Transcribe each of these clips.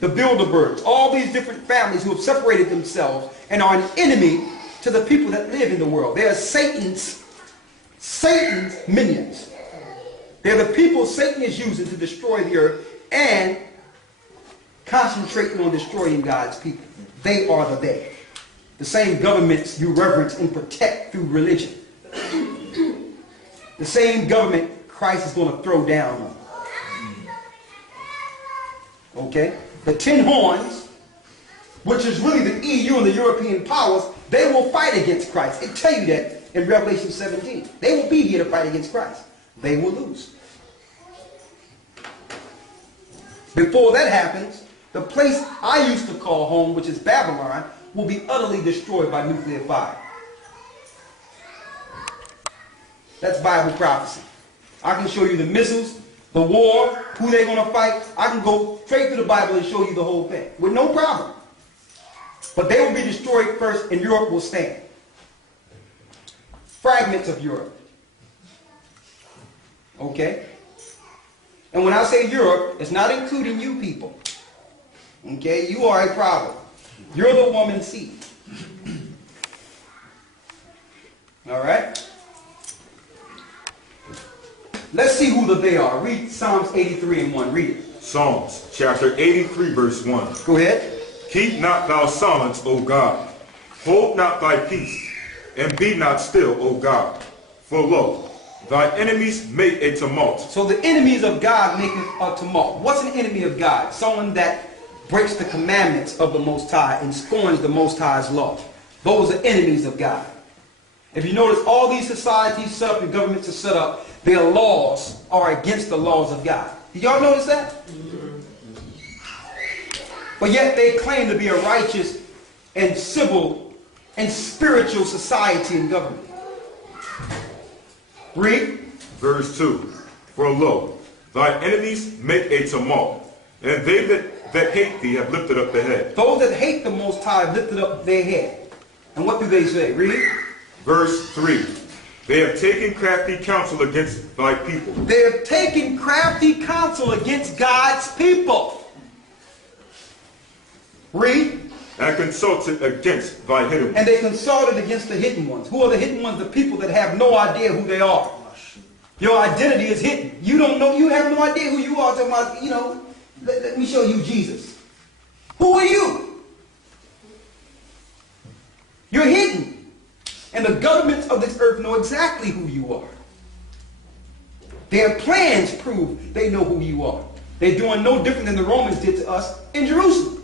the Bilderbergs, all these different families who have separated themselves and are an enemy to the people that live in the world. They are Satan's minions. They're the people Satan is using to destroy the earth and concentrating on destroying God's people. They are the they. The same governments you reverence and protect through religion. The same government Christ is going to throw down on. Okay? The 10 horns, which is really the EU and the European powers, they will fight against Christ. It tells you that in Revelation 17. They will be here to fight against Christ. They will lose. Before that happens, the place I used to call home, which is Babylon, will be utterly destroyed by nuclear fire. That's Bible prophecy. I can show you the missiles, the war, who they're going to fight. I can go straight to the Bible and show you the whole thing with no problem. But they will be destroyed first and Europe will stand. Fragments of Europe. Okay? And when I say Europe, it's not including you people. Okay? You are a problem. You're the woman's seed. All right? Let's see who the they are. Read Psalms 83 and 1. Read it. Psalms chapter 83 verse 1. Go ahead. Keep not thou silence, O God. Hold not thy peace, and be not still, O God. For lo, thy enemies make a tumult. So the enemies of God make a tumult. What's an enemy of God? Someone that breaks the commandments of the Most High and scorns the Most High's law. Those are enemies of God. If you notice, all these societies set up and governments are set up, their laws are against the laws of God. Did y'all notice that? But yet they claim to be a righteous and civil and spiritual society and government. Read. Verse 2. For lo, thy enemies make a tumult, and they that hate thee have lifted up their head. Those that hate the Most High have lifted up their head. And what do they say? Read. Verse 3. They have taken crafty counsel against thy people. They have taken crafty counsel against God's people. Read. And consulted against thy hidden ones. And they consulted against the hidden ones. Who are the hidden ones? The people that have no idea who they are. Your identity is hidden. You don't know. You have no idea who you are. Talking about, you know, let me show you Jesus. Who are you? You're hidden. And the governments of this earth know exactly who you are. Their plans prove they know who you are. They're doing no different than the Romans did to us in Jerusalem.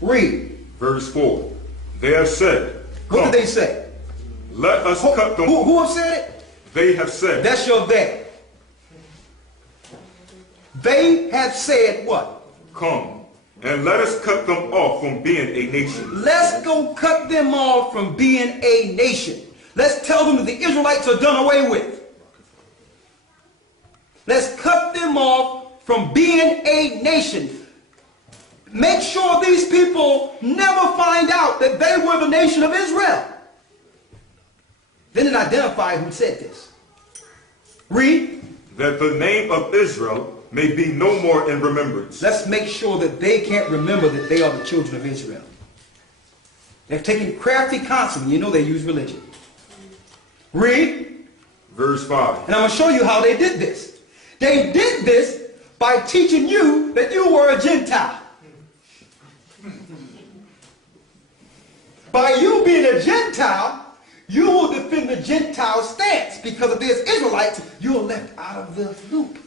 Read. Verse 4. They have said. What did they say? Let us cut them. Who have said it? They have said. That's your they. They have said what? Come, and let us cut them off from being a nation. Let's go cut them off from being a nation. Let's tell them that the Israelites are done away with. Let's cut them off from being a nation. Make sure these people never find out that they were the nation of Israel. Then it identified who said this. Read. That the name of Israel may be no more in remembrance. Let's make sure that they can't remember that they are the children of Israel. They've taken crafty counsel. You know they use religion. Read. Verse 5. And I'm going to show you how they did this. They did this by teaching you that you were a Gentile. By you being a Gentile, you will defend the Gentile stance, because if there's Israelites, you're left out of the loop.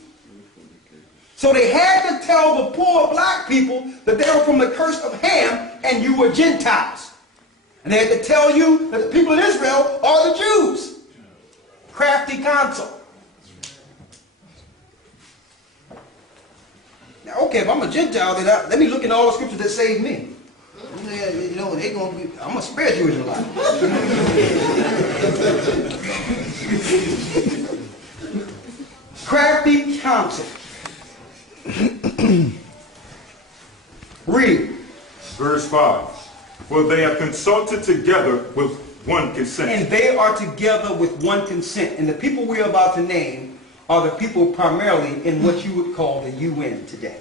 So they had to tell the poor black people that they were from the curse of Ham and you were Gentiles. And they had to tell you that the people of Israel are the Jews. Crafty counsel. Now, okay, if I'm a Gentile, then let me look in all the scriptures that save me. You know, I'm going to spare you Israelite. Crafty counsel. Read. Verse 5. For they have consulted together with one consent. And they are together with one consent. And the people we're about to name are the people primarily in what you would call the UN today.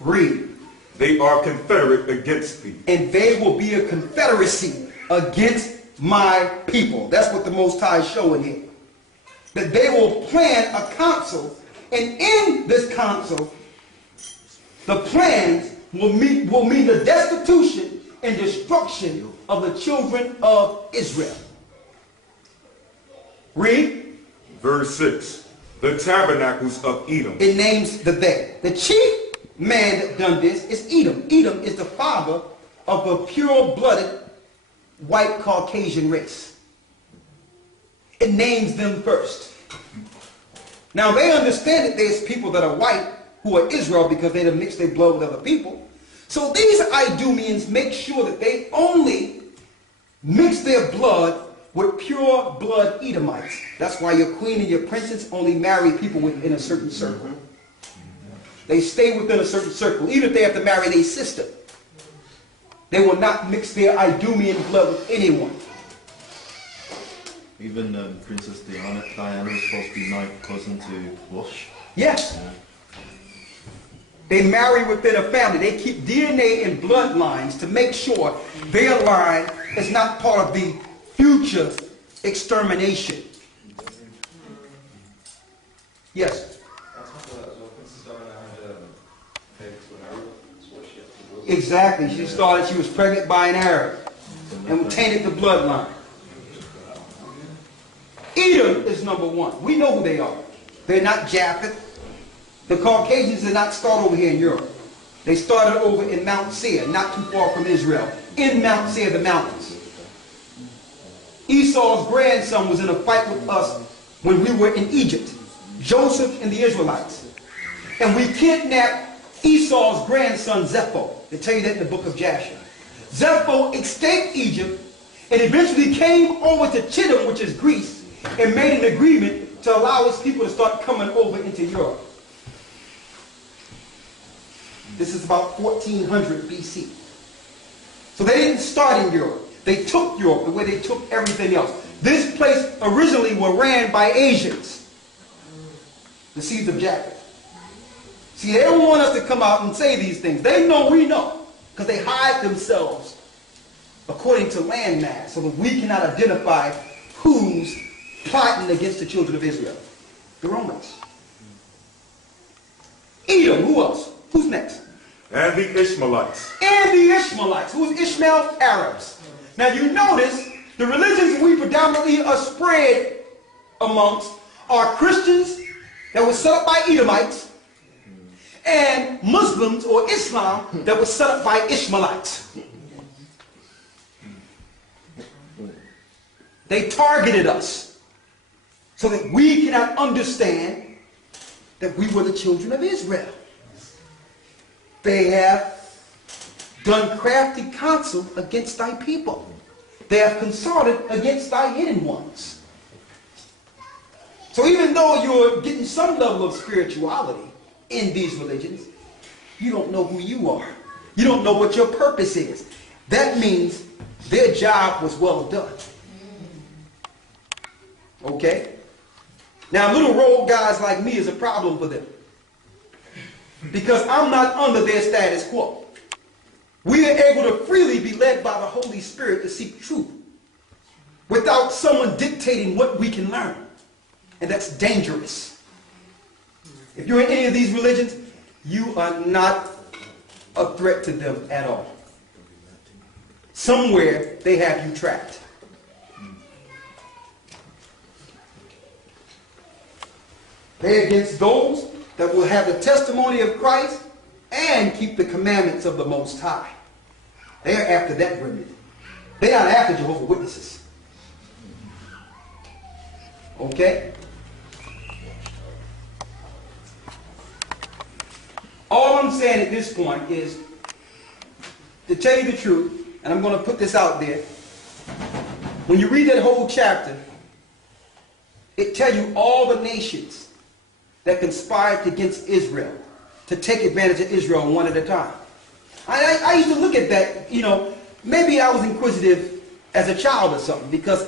Read. They are confederate against thee. And they will be a confederacy against my people. That's what the Most High is showing here. That they will plan a council, and in this council, the plans will mean the destitution and destruction of the children of Israel. Read. Verse 6. The tabernacles of Edom. It names the they. The chief man that done this is Edom. Edom is the father of a pure-blooded white Caucasian race. It names them first. Now they understand that there's people that are white who are Israel because they have mixed their blood with other people. So these Idumeans make sure that they only mix their blood with pure blood Edomites. That's why your queen and your princess only marry people within a certain circle. They stay within a certain circle. Even if they have to marry their sister, they will not mix their Idumean blood with anyone. Even Princess Diana is supposed to be ninth cousin to Bush. Yes. Yeah. They marry within a family. They keep DNA and bloodlines to make sure their line is not part of the future extermination. Yes. Exactly. She was pregnant by an Arab and tainted the bloodline. Edom is number one. We know who they are. They're not Japheth. The Caucasians did not start over here in Europe. They started over in Mount Seir, not too far from Israel. In Mount Seir, the mountains. Esau's grandson was in a fight with us when we were in Egypt. Joseph and the Israelites. And we kidnapped Esau's grandson, Zepho. They tell you that in the book of Jasher. Zepho escaped Egypt and eventually came over to Chittim, which is Greece, and made an agreement to allow his people to start coming over into Europe. This is about 1400 BC. So they didn't start in Europe. They took Europe the way they took everything else. This place originally was ran by Asians, the seeds of Japheth. See, they don't want us to come out and say these things. They know we know, because they hide themselves according to landmass, so that we cannot identify who's plotting against the children of Israel. The Romans. Edom, who else? Who's next? And the Ishmaelites. And the Ishmaelites. Who's Ishmael? Arabs. Now you notice the religions we predominantly are spread amongst are Christians that were set up by Edomites and Muslims or Islam that was set up by Ishmaelites. They targeted us so that we cannot understand that we were the children of Israel. They have done crafty counsel against thy people. They have consulted against thy hidden ones. So even though you're getting some level of spirituality in these religions, you don't know who you are. You don't know what your purpose is. That means their job was well done. Okay? Now little rogue guys like me is a problem for them, because I'm not under their status quo. We are able to freely be led by the Holy Spirit to seek truth without someone dictating what we can learn. And that's dangerous. If you're in any of these religions, you are not a threat to them at all. Somewhere they have you trapped. They're against those that will have the testimony of Christ and keep the commandments of the Most High. They are after that remedy. They are after Jehovah's Witnesses. Okay? All I'm saying at this point is, to tell you the truth, and I'm going to put this out there, when you read that whole chapter, it tells you all the nations that conspired against Israel to take advantage of Israel one at a time. I used to look at that, maybe I was inquisitive as a child or something, because